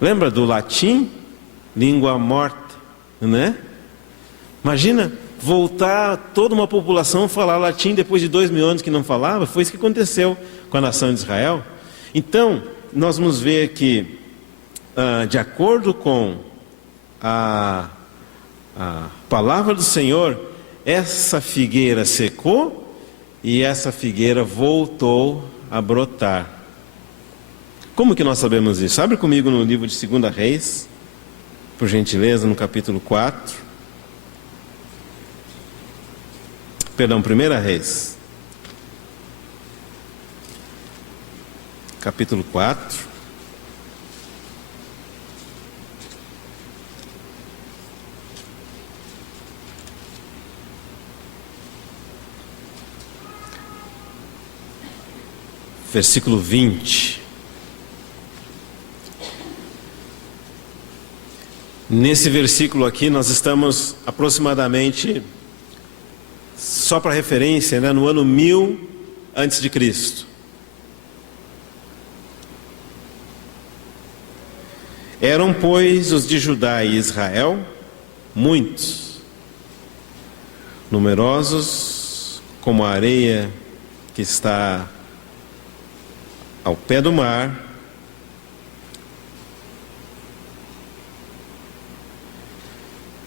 Lembra do latim? Língua morta, né? Imagina voltar toda uma população a falar latim depois de 2000 anos que não falava. Foi isso que aconteceu com a nação de Israel. Então, nós vamos ver que, de acordo com a palavra do Senhor, essa figueira secou e essa figueira voltou a brotar. Como que nós sabemos isso? Abre comigo no livro de 2 Reis, por gentileza, no capítulo 4. Perdão, 1 Reis, capítulo 4. versículo 20. Nesse versículo aqui nós estamos aproximadamente, só para referência, né, no ano 1000 antes de Cristo. Eram, pois, os de Judá e Israel muitos, numerosos como a areia que está ao pé do mar,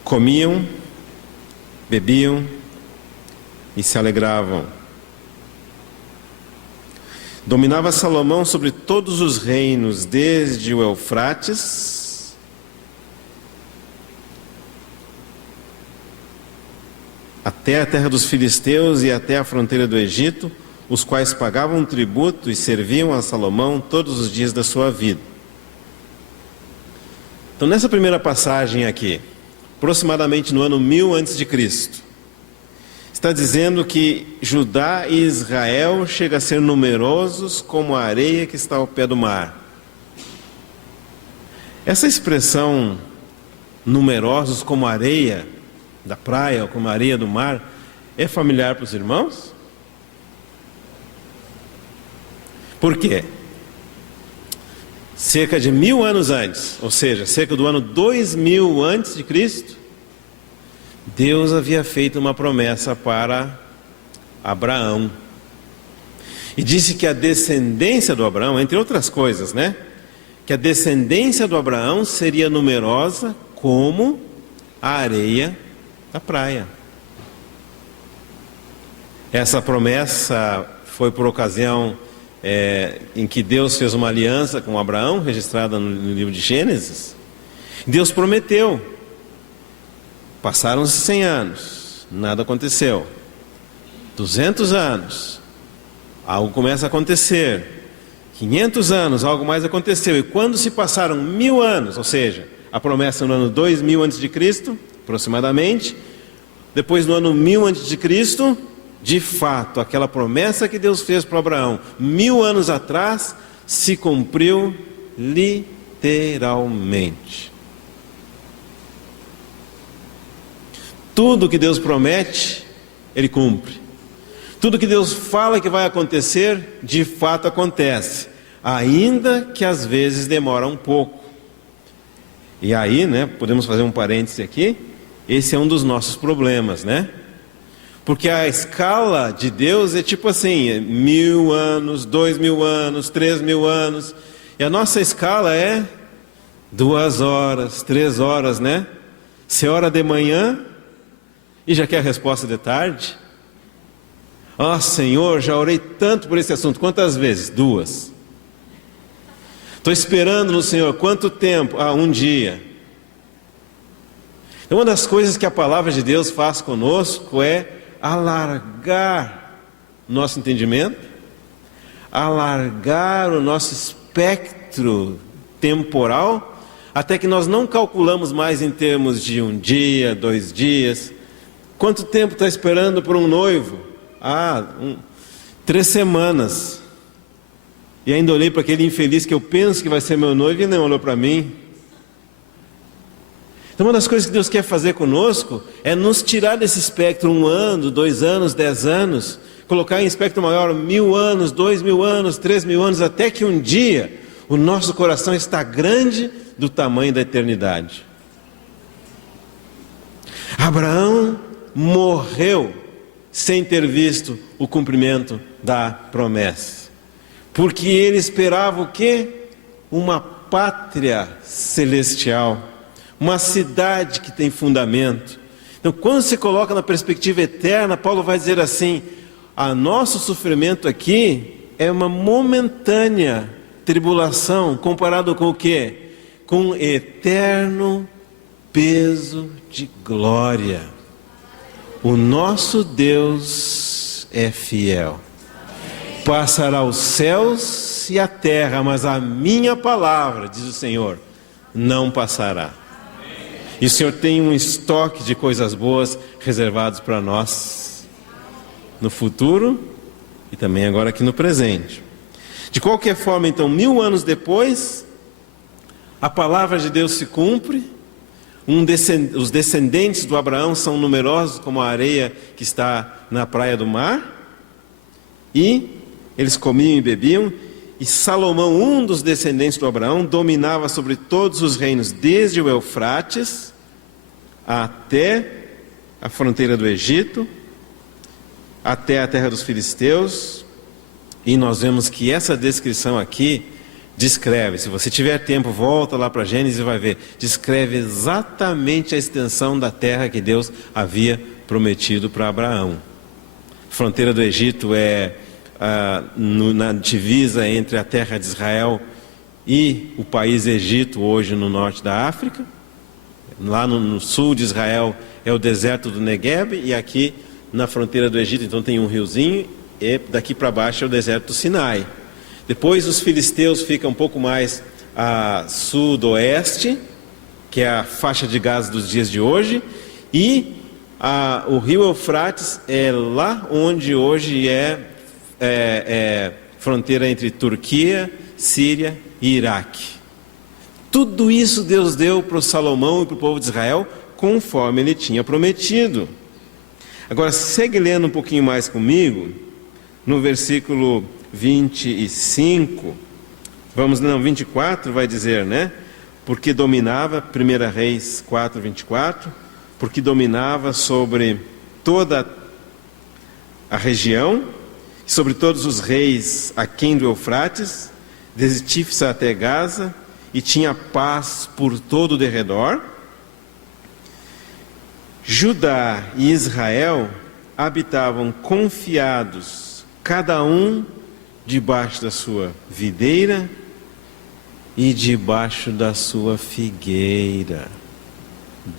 comiam, bebiam e se alegravam. Dominava Salomão sobre todos os reinos, desde o Eufrates até a terra dos filisteus e até a fronteira do Egito, os quais pagavam tributo e serviam a Salomão todos os dias da sua vida. Então, nessa primeira passagem aqui, aproximadamente no ano 1000 antes de Cristo, está dizendo que Judá e Israel chegam a ser numerosos como a areia que está ao pé do mar. Essa expressão, numerosos como a areia da praia ou como a areia do mar, é familiar para os irmãos? Por quê? Cerca de 1000 anos antes, ou seja, cerca do ano 2000 antes de Cristo, Deus havia feito uma promessa para Abraão. E disse que a descendência do Abraão, entre outras coisas, né? Que a descendência do Abraão seria numerosa como a areia da praia. Essa promessa foi por ocasião em que Deus fez uma aliança com Abraão, registrada no livro de Gênesis. Deus prometeu. Passaram-se 100 anos, nada aconteceu. 200 anos, algo começa a acontecer. 500 anos, algo mais aconteceu. E quando se passaram 1000 anos, ou seja, a promessa no ano 2000 a.C., aproximadamente, depois no ano 1000 a.C., de fato, aquela promessa que Deus fez para Abraão 1000 anos atrás, se cumpriu literalmente. Tudo que Deus promete, Ele cumpre. Tudo que Deus fala que vai acontecer, de fato acontece, ainda que às vezes demora um pouco. E aí, né, podemos fazer um parêntese aqui, esse é um dos nossos problemas, né? Porque a escala de Deus é tipo assim, 1000 anos, 2000 anos, 3000 anos. E a nossa escala é 2 horas, 3 horas, né? Você ora de manhã e já quer a resposta de tarde. Ah, Senhor, já orei tanto por esse assunto. Quantas vezes? 2. Estou esperando no Senhor. Quanto tempo? Ah, 1 dia. Então, uma das coisas que a palavra de Deus faz conosco é alargar nosso entendimento, alargar o nosso espectro temporal, até que nós não calculamos mais em termos de 1 dia, 2 dias. Quanto tempo está esperando por um noivo? 3 semanas. E ainda olhei para aquele infeliz que eu penso que vai ser meu noivo e não olhou para mim. Então, uma das coisas que Deus quer fazer conosco é nos tirar desse espectro 1 ano, 2 anos, 10 anos, colocar em espectro maior 1000 anos, 2000 anos, 3000 anos, até que um dia o nosso coração está grande do tamanho da eternidade. Abraão morreu sem ter visto o cumprimento da promessa, porque ele esperava o quê? Uma pátria celestial, uma cidade que tem fundamento. Então, quando se coloca na perspectiva eterna, Paulo vai dizer assim: a nosso sofrimento aqui é uma momentânea tribulação, comparado com o quê? Com eterno peso de glória. O nosso Deus é fiel. Passará os céus e a terra, mas a minha palavra, diz o Senhor, não passará. E o Senhor tem um estoque de coisas boas reservados para nós no futuro e também agora aqui no presente. De qualquer forma, então, 1000 anos depois, a palavra de Deus se cumpre. Os descendentes do Abraão são numerosos como a areia que está na praia do mar. E eles comiam e bebiam. E Salomão, um dos descendentes do Abraão, dominava sobre todos os reinos, desde o Eufrates até a fronteira do Egito, até a terra dos filisteus. E nós vemos que essa descrição aqui descreve, se você tiver tempo, volta lá para Gênesis e vai ver, descreve exatamente a extensão da terra que Deus havia prometido para Abraão. A fronteira do Egito é na divisa entre a terra de Israel e o país Egito, hoje no norte da África. Lá no sul de Israel é o deserto do Negueb, e aqui na fronteira do Egito então tem um riozinho, e daqui para baixo é o deserto do Sinai. Depois os filisteus ficam um pouco mais a sudoeste, que é a faixa de Gaza dos dias de hoje, e o rio Eufrates é lá onde hoje é fronteira entre Turquia, Síria e Iraque. Tudo isso Deus deu para o Salomão e para o povo de Israel, conforme ele tinha prometido. Agora, segue lendo um pouquinho mais comigo, no versículo 25, 24 vai dizer, né? Porque dominava, 1 Reis 4, 24, porque dominava sobre toda a região, sobre todos os reis aquém do Eufrates, desde Tifsa até Gaza, e tinha paz por todo o derredor. Judá e Israel habitavam confiados, cada um debaixo da sua videira e debaixo da sua figueira.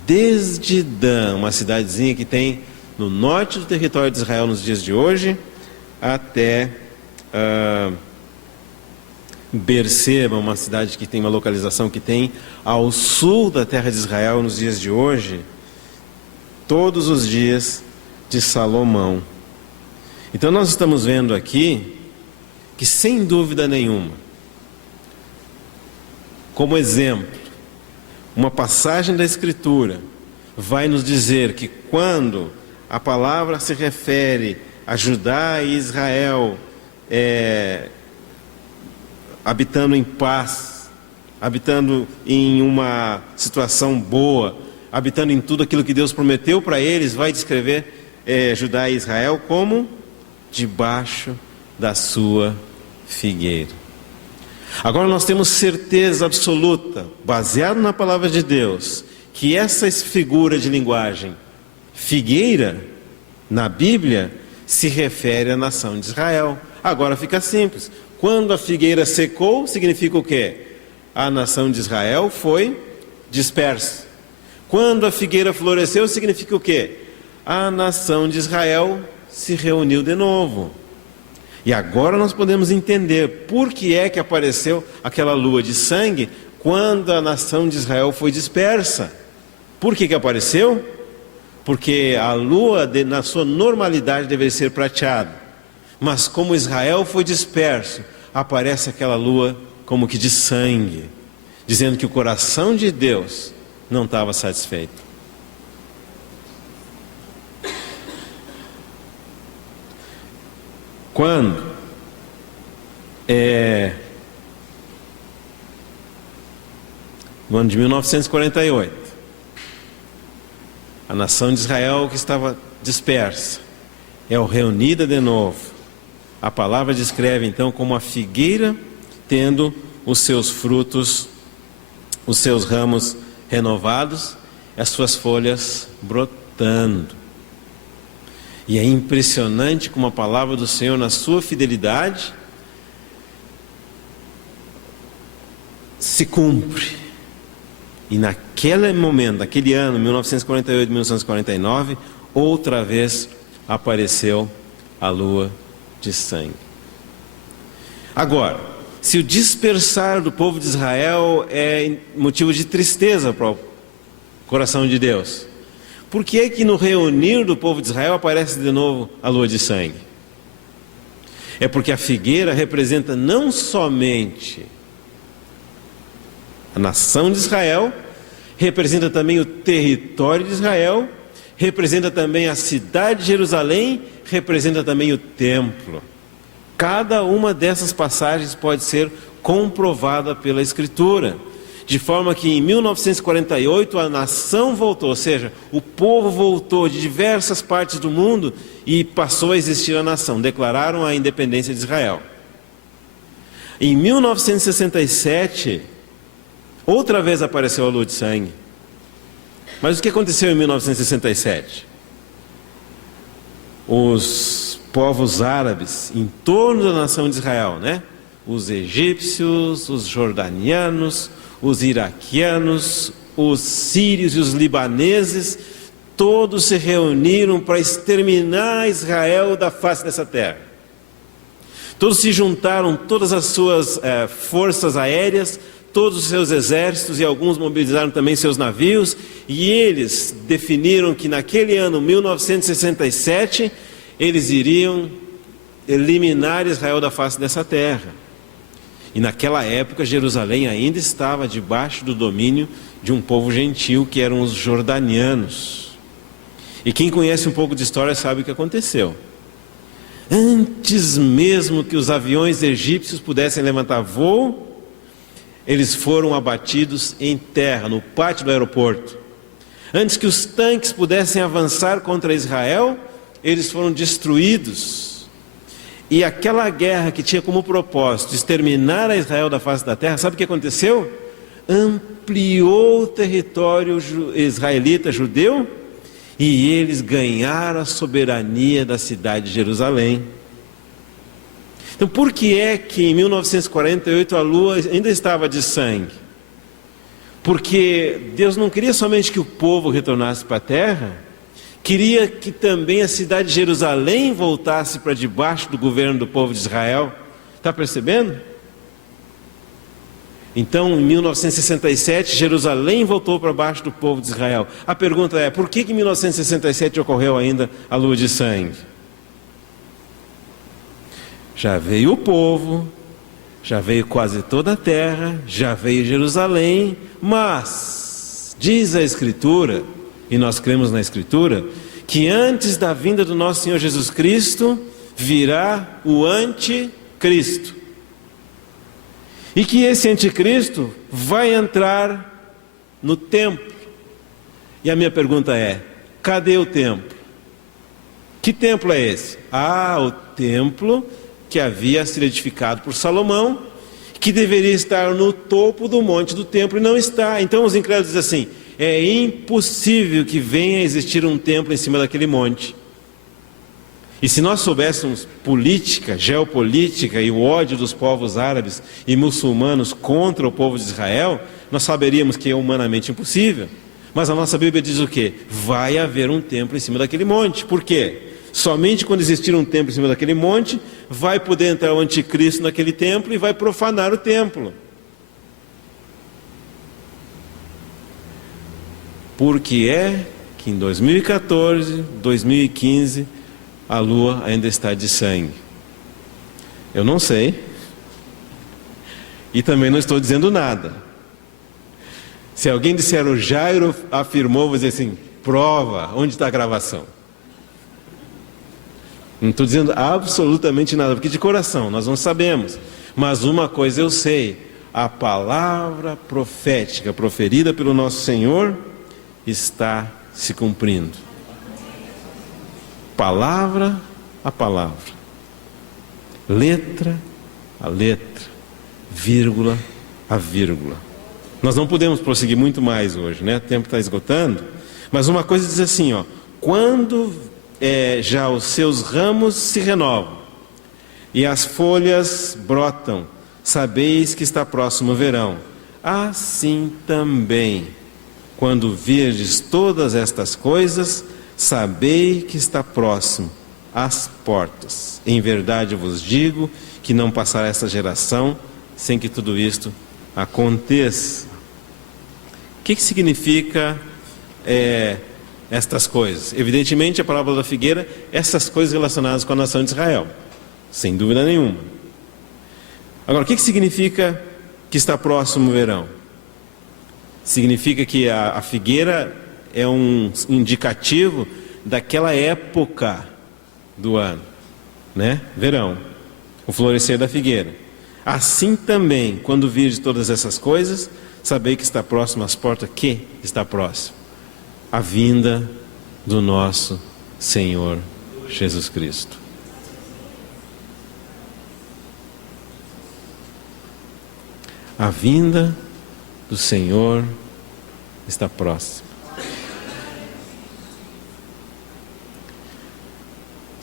Desde Dan, uma cidadezinha que tem no norte do território de Israel nos dias de hoje, até Berseba, uma cidade que tem uma localização que tem ao sul da terra de Israel nos dias de hoje, todos os dias de Salomão. Então nós estamos vendo aqui que, sem dúvida nenhuma, como exemplo, uma passagem da Escritura vai nos dizer que quando a palavra se refere a Judá e Israel habitando em paz, habitando em uma situação boa, habitando em tudo aquilo que Deus prometeu para eles, vai descrever Judá e Israel como debaixo da sua figueira. Agora nós temos certeza absoluta, baseado na palavra de Deus, que essa figura de linguagem, figueira, na Bíblia, se refere à nação de Israel. Agora fica simples. Quando a figueira secou, significa o quê? A nação de Israel foi dispersa. Quando a figueira floresceu, significa o quê? A nação de Israel se reuniu de novo. E agora nós podemos entender por que é que apareceu aquela lua de sangue quando a nação de Israel foi dispersa. Por que apareceu? Porque a lua, na sua normalidade, deveria ser prateada. Mas como Israel foi disperso, aparece aquela lua como que de sangue, dizendo que o coração de Deus não estava satisfeito. Quando no ano de 1948, a nação de Israel que estava dispersa é reunida de novo. A palavra descreve então como a figueira tendo os seus frutos, os seus ramos renovados, as suas folhas brotando. E é impressionante como a palavra do Senhor, na sua fidelidade, se cumpre. E naquele momento, naquele ano, 1948, 1949, outra vez apareceu a lua de sangue. Agora, se o dispersar do povo de Israel é motivo de tristeza para o coração de Deus, por que é que no reunir do povo de Israel aparece de novo a lua de sangue? É porque a figueira representa não somente a nação de Israel, representa também o território de Israel, representa também a cidade de Jerusalém, representa também o templo. Cada uma dessas passagens pode ser comprovada pela Escritura, de forma que em 1948 a nação voltou, ou seja, o povo voltou de diversas partes do mundo e passou a existir a nação, declararam a independência de Israel. Em 1967, outra vez apareceu a lua de sangue. Mas o que aconteceu em 1967? Os povos árabes em torno da nação de Israel, né? Os egípcios, os jordanianos, os iraquianos, os sírios e os libaneses, todos se reuniram para exterminar Israel da face dessa terra. Todos se juntaram, todas as suas forças aéreas, todos os seus exércitos, e alguns mobilizaram também seus navios, e eles definiram que naquele ano, 1967, eles iriam eliminar Israel da face dessa terra. E naquela época, Jerusalém ainda estava debaixo do domínio de um povo gentil, que eram os jordanianos. E quem conhece um pouco de história sabe o que aconteceu. Antes mesmo que os aviões egípcios pudessem levantar voo, eles foram abatidos em terra, no pátio do aeroporto. Antes que os tanques pudessem avançar contra Israel, eles foram destruídos. E aquela guerra que tinha como propósito exterminar a Israel da face da terra, sabe o que aconteceu? Ampliou o território israelita, judeu, e eles ganharam a soberania da cidade de Jerusalém. Então, por que é que em 1948 a lua ainda estava de sangue? Porque Deus não queria somente que o povo retornasse para a terra, queria que também a cidade de Jerusalém voltasse para debaixo do governo do povo de Israel. Está percebendo? Então, em 1967, Jerusalém voltou para baixo do povo de Israel. A pergunta é, por que em 1967 ocorreu ainda a lua de sangue? Já veio o povo, já veio quase toda a terra, já veio Jerusalém, mas diz a Escritura, e nós cremos na Escritura, que antes da vinda do nosso Senhor Jesus Cristo, virá o anticristo. E que esse anticristo vai entrar no templo. E a minha pergunta é, cadê o templo? Que templo é esse? O templo que havia sido edificado por Salomão, que deveria estar no topo do monte do templo e não está. Então os incrédulos dizem assim, é impossível que venha a existir um templo em cima daquele monte. E se nós soubéssemos política, geopolítica e o ódio dos povos árabes e muçulmanos contra o povo de Israel, nós saberíamos que é humanamente impossível. Mas a nossa Bíblia diz o quê? Vai haver um templo em cima daquele monte. Por quê? Somente quando existir um templo em cima daquele monte, vai poder entrar o anticristo naquele templo e vai profanar o templo. Por que é que em 2014, 2015, a lua ainda está de sangue? Eu não sei. E também não estou dizendo nada. Se alguém disser o Jairo afirmou, vou dizer assim, prova, onde está a gravação? Não estou dizendo absolutamente nada, porque de coração nós não sabemos. Mas uma coisa eu sei, a palavra profética proferida pelo nosso Senhor está se cumprindo. Palavra a palavra, letra a letra, vírgula a vírgula. Nós não podemos prosseguir muito mais hoje, né? O tempo está esgotando. Mas uma coisa diz assim, quando já os seus ramos se renovam e as folhas brotam, sabeis que está próximo o verão. Assim também, quando virdes todas estas coisas, sabei que está próximo às portas. Em verdade vos digo que não passará esta geração sem que tudo isto aconteça. O que significa estas coisas? Evidentemente, a parábola da figueira, essas coisas relacionadas com a nação de Israel. sem dúvida nenhuma. Agora, o que significa que está próximo o verão? Significa que a figueira é um indicativo daquela época do ano, né? Verão, o florescer da figueira. Assim também, quando virdes todas essas coisas, sabei que está próximo às portas, que está próximo? A vinda do nosso Senhor Jesus Cristo. A vinda do Senhor está próxima.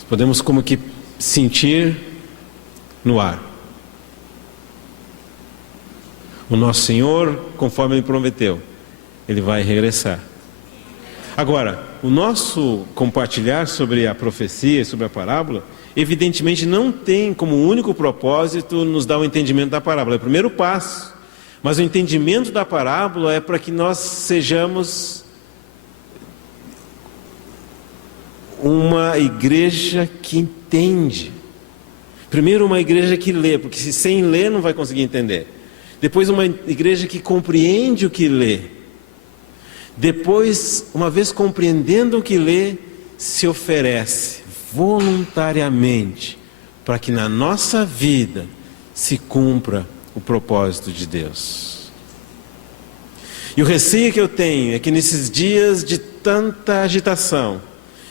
Podemos como que sentir no ar. O nosso Senhor, conforme Ele prometeu, Ele vai regressar. Agora, o nosso compartilhar sobre a profecia, sobre a parábola, evidentemente não tem como único propósito nos dar o entendimento da parábola. É o primeiro passo. Mas o entendimento da parábola é para que nós sejamos uma igreja que entende. Primeiro, uma igreja que lê, porque se sem ler não vai conseguir entender. Depois, uma igreja que compreende o que lê. Depois, uma vez compreendendo o que lê, se oferece voluntariamente para que na nossa vida se cumpra o propósito de Deus. E o receio que eu tenho é que nesses dias de tanta agitação,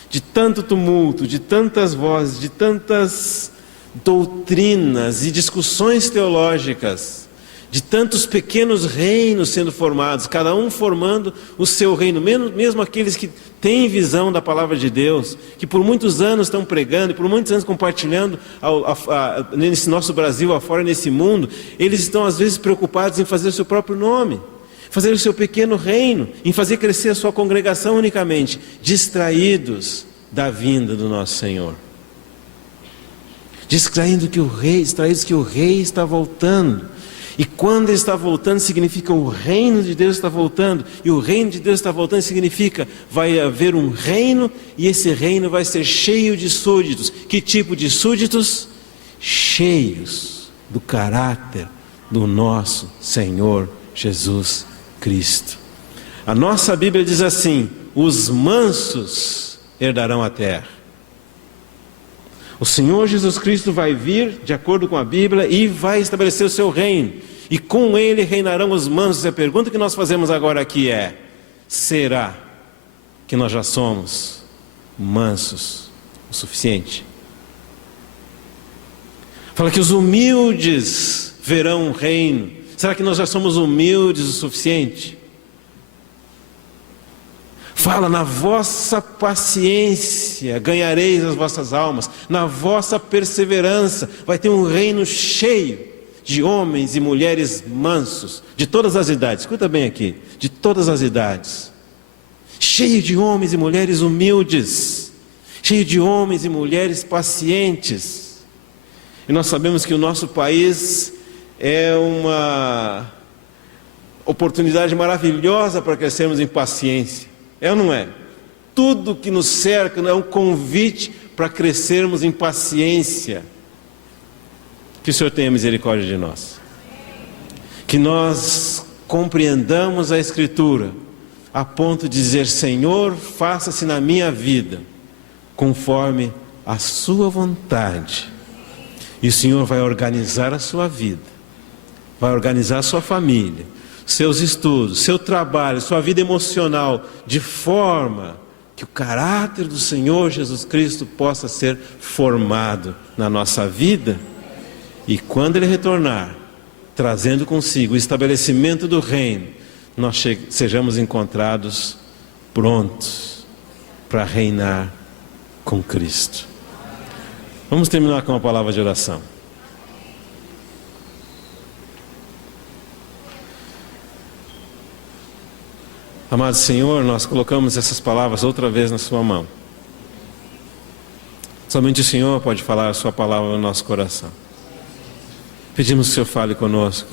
de tanto tumulto, de tantas vozes, de tantas doutrinas e discussões teológicas, de tantos pequenos reinos sendo formados, cada um formando o seu reino, mesmo aqueles que têm visão da palavra de Deus, que por muitos anos estão pregando, por muitos anos compartilhando nesse nosso Brasil, afora nesse mundo, eles estão às vezes preocupados em fazer o seu próprio nome, fazer o seu pequeno reino, em fazer crescer a sua congregação unicamente, distraídos da vinda do nosso Senhor. Distraídos que o rei está voltando. E quando ele está voltando, significa o reino de Deus está voltando. E o reino de Deus está voltando significa vai haver um reino, e esse reino vai ser cheio de súditos. Que tipo de súditos? Cheios do caráter do nosso Senhor Jesus Cristo. A nossa Bíblia diz assim: os mansos herdarão a terra. O Senhor Jesus Cristo vai vir, de acordo com a Bíblia, e vai estabelecer o seu reino. E com ele reinarão os mansos. E a pergunta que nós fazemos agora aqui é: será que nós já somos mansos o suficiente? Fala que os humildes verão o reino. Será que nós já somos humildes o suficiente? Fala, na vossa paciência ganhareis as vossas almas, na vossa perseverança vai ter um reino cheio de homens e mulheres mansos, de todas as idades, escuta bem aqui, de todas as idades, cheio de homens e mulheres humildes, cheio de homens e mulheres pacientes. E nós sabemos que o nosso país é uma oportunidade maravilhosa para crescermos em paciência. É ou não é? Tudo que nos cerca é um convite para crescermos em paciência. Que o Senhor tenha misericórdia de nós. Que nós compreendamos a Escritura a ponto de dizer: Senhor, faça-se na minha vida conforme a sua vontade. E o Senhor vai organizar a sua vida, vai organizar a sua família, seus estudos, seu trabalho, sua vida emocional, de forma que o caráter do Senhor Jesus Cristo possa ser formado na nossa vida. E quando Ele retornar, trazendo consigo o estabelecimento do reino, nós sejamos encontrados prontos para reinar com Cristo. Vamos terminar com uma palavra de oração. Amado Senhor, nós colocamos essas palavras outra vez na sua mão. Somente o Senhor pode falar a sua palavra no nosso coração. Pedimos que o Senhor fale conosco,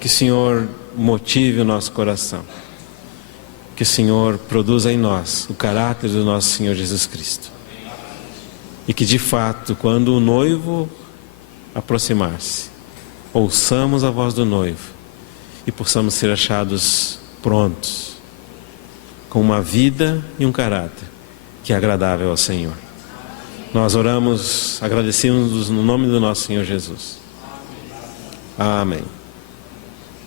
que o Senhor motive o nosso coração, que o Senhor produza em nós o caráter do nosso Senhor Jesus Cristo. E que de fato, quando o noivo aproximar-se, ouçamos a voz do noivo e possamos ser achados prontos, com uma vida e um caráter que é agradável ao Senhor. Nós oramos, agradecemos no nome do nosso Senhor Jesus. Amém.